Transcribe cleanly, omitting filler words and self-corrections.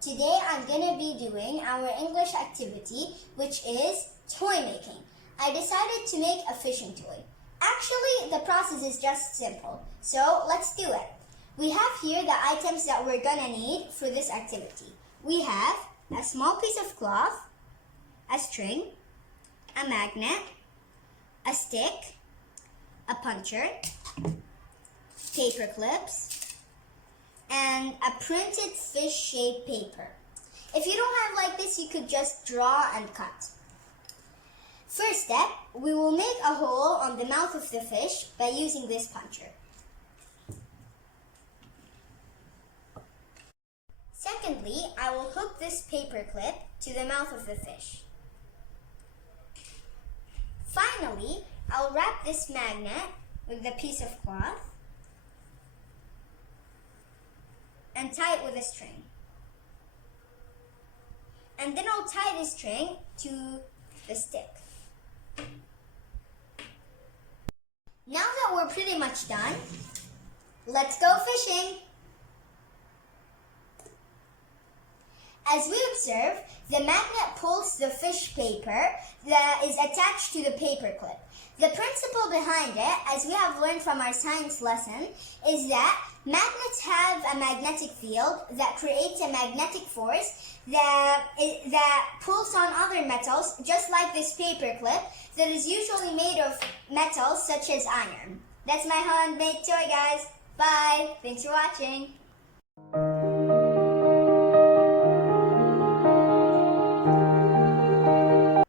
Today I'm going to be doing our English activity, which is toy making. I decided to make a fishing toy. Actually, the process is just simple, so let's do it. We have here the items that we're going to need for this activity. We have a small piece of cloth, a string, a magnet, a stick, a puncher, paper clips, and a printed fish-shaped paper. If you don't have like this, you could just draw and cut. First step, we will make a hole on the mouth of the fish by using this puncher. Secondly, I will hook this paper clip to the mouth of the fish. Finally, I'll wrap this magnet with the piece of cloth and tie it with a string. And then I'll tie this string to the stick. Now that we're pretty much done, let's go fishing! As we observe, the magnet pulls the fish paper that is attached to the paper clip. The principle behind it, as we have learned from our science lesson, is that magnets have a magnetic field that creates a magnetic force that pulls on other metals, just like this paper clip that is usually made of metals such as iron. That's my handmade toy, guys. Bye. Thanks for watching.